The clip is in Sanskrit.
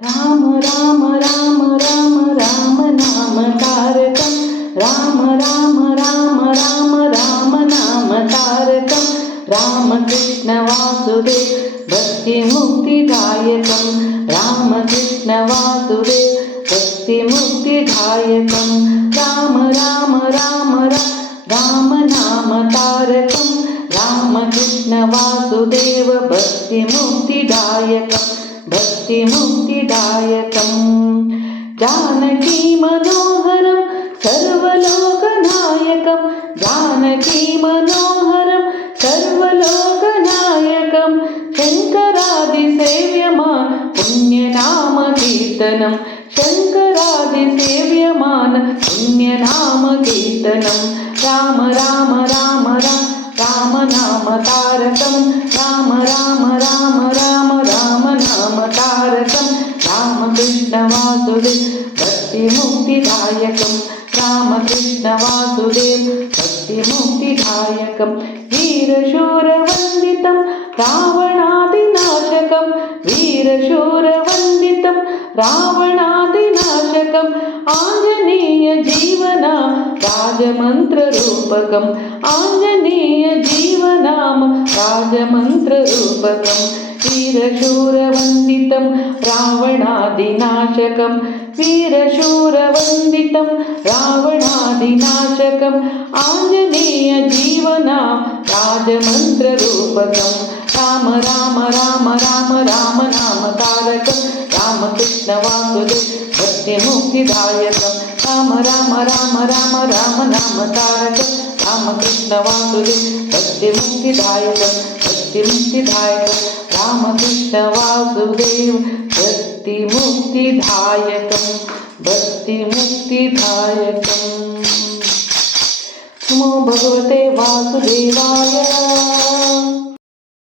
राम राम राम राम राम नाम तारकं राम राम राम राम राम नाम तारकं रामकृष्ण वासुदेव भक्ति मुक्तिदायकं रामकृष्ण वासुदेव भक्ति मुक्तिदायकं राम राम राम राम नाम तारकं रामकृष्ण वासुदेव भक्ति मुक्तिदायकं भक्ति मुक्तिदायकं जानकी मनोहरं सर्वलोकनायकं जानकी मनोहरं सर्वलोकनायकं शङ्करादिसेव्यमान् पुण्यनाम कीर्तनं शङ्करादिसेव्यमान् पुण्यनाम कीर्तनं राम राम राम राम नाम तारकं राम राम राम राम राम नाम तारकं रामकृष्ण वासुदेव भक्ति मुक्तिदायकं रामकृष्ण वासुदेव भक्ति मुक्तिदायकं वीरशूरवन्दितं रावणादिनाशकं वीरशूरवन्दितं रावणादिनाशकं आञ्जनेय जीवना राजमन्त्ररूपकम् आञ्जनेय जीवनाम राजमन्त्ररूपकं वीरशूरवन्दितं रावणादिनाशकं वीरशूरवन्दितं रावणादिनाशकम् आञ्जनेय जीवना राजमन्त्ररूपकं राम राम राम राम राम नाम तारकं रामकृष्ण वासुदेव भक्ति मुक्तिदायकं राम राम राम राम राम नाम तारकं रामकृष्ण वासुदेव भक्ति मुक्तिदायकं रामकृष्ण वासुदेव भक्ति मुक्तिदायकं नमो भगवते वासुदेवाय।